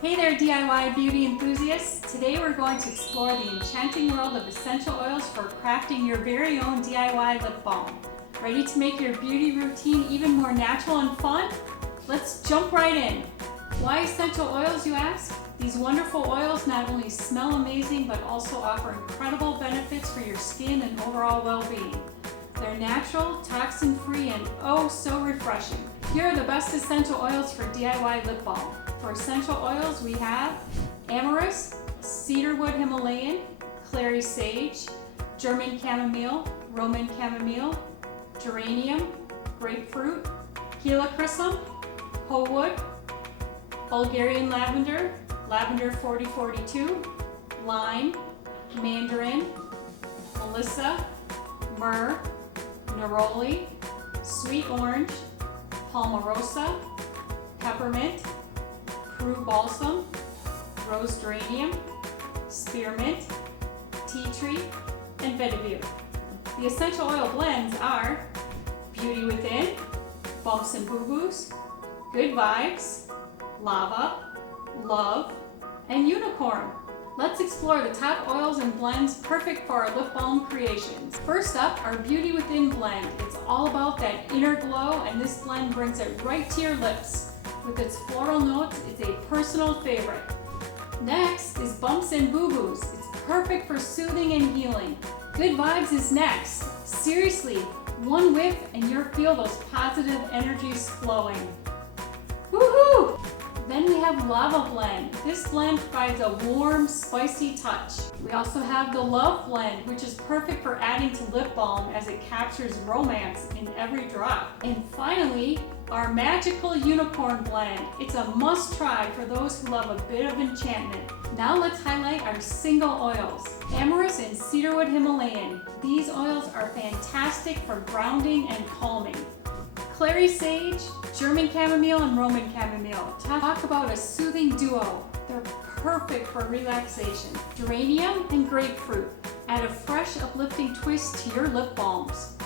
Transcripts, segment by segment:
Hey there DIY beauty enthusiasts! Today we're going to explore the enchanting world of essential oils for crafting your very own DIY lip balm. Ready to make your beauty routine even more natural and fun? Let's jump right in! Why essential oils, you ask? These wonderful oils not only smell amazing but also offer incredible benefits for your skin and overall well-being. They're natural, toxin-free, and oh so refreshing. Here are the best essential oils for DIY lip balm. For essential oils, we have ambergris, cedarwood Himalayan, clary sage, German chamomile, Roman chamomile, geranium, grapefruit, helichrysum, hoewood, Bulgarian lavender, lavender 4042, lime, mandarin, melissa, myrrh, neroli, sweet orange, palmarosa, peppermint, Peru balsam, rose geranium, spearmint, tea tree, and vetiver. The essential oil blends are Beauty Within, Bumps and Boo Boos, Good Vibes, Lava, Love, and Unicorn. Let's explore the top oils and blends perfect for our lip balm creations. First up, our Beauty Within blend. It's all about that inner glow, and this blend brings it right to your lips. With its floral notes, it's a personal favorite. Next is Bumps and Boo Boos. It's perfect for soothing and healing. Good Vibes is next. Seriously, one whiff and you'll feel those positive energies flowing. Woohoo! Then we have Lava Blend. This blend provides a warm, spicy touch. We also have the Love Blend, which is perfect for adding to lip balm as it captures romance in every drop. And finally, our Magical Unicorn Blend. It's a must-try for those who love a bit of enchantment. Now let's highlight our single oils. Ambergris and cedarwood Himalayan. These oils are fantastic for grounding and calming. Clary sage, German chamomile, and Roman chamomile. Talk about a soothing duo. They're perfect for relaxation. Geranium and grapefruit. Add a fresh, uplifting twist to your lip balms.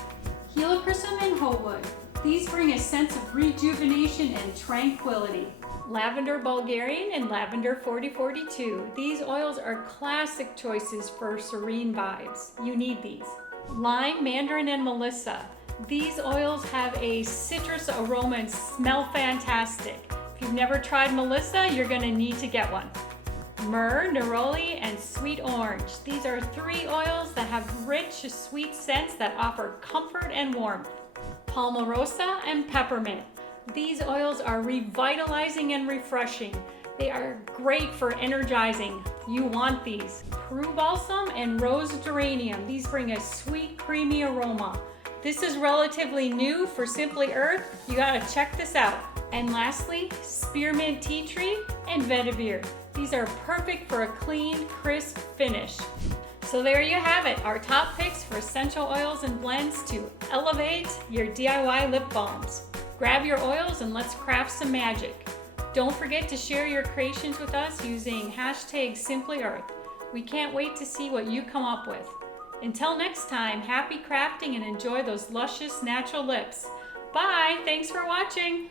Helichrysum and hoewood. These bring a sense of rejuvenation and tranquility. Lavender Bulgarian and lavender 4042. These oils are classic choices for serene vibes. You need these. Lime, mandarin, and melissa. These oils have a citrus aroma and smell fantastic. If you've never tried melissa, you're going to need to get one. Myrrh, neroli, and sweet orange. These are three oils that have rich, sweet scents that offer comfort and warmth. Palmarosa and peppermint. These oils are revitalizing and refreshing. They are great for energizing. You want these. Peru balsam and rose geranium. These bring a sweet, creamy aroma. This is relatively new for Simply Earth. You gotta check this out. And lastly, spearmint tea tree and vetiver. These are perfect for a clean, crisp finish. So there you have it, our top picks for essential oils and blends to elevate your DIY lip balms. Grab your oils and let's craft some magic. Don't forget to share your creations with us using #SimplyEarth. We can't wait to see what you come up with. Until next time, happy crafting and enjoy those luscious natural lips. Bye, thanks for watching.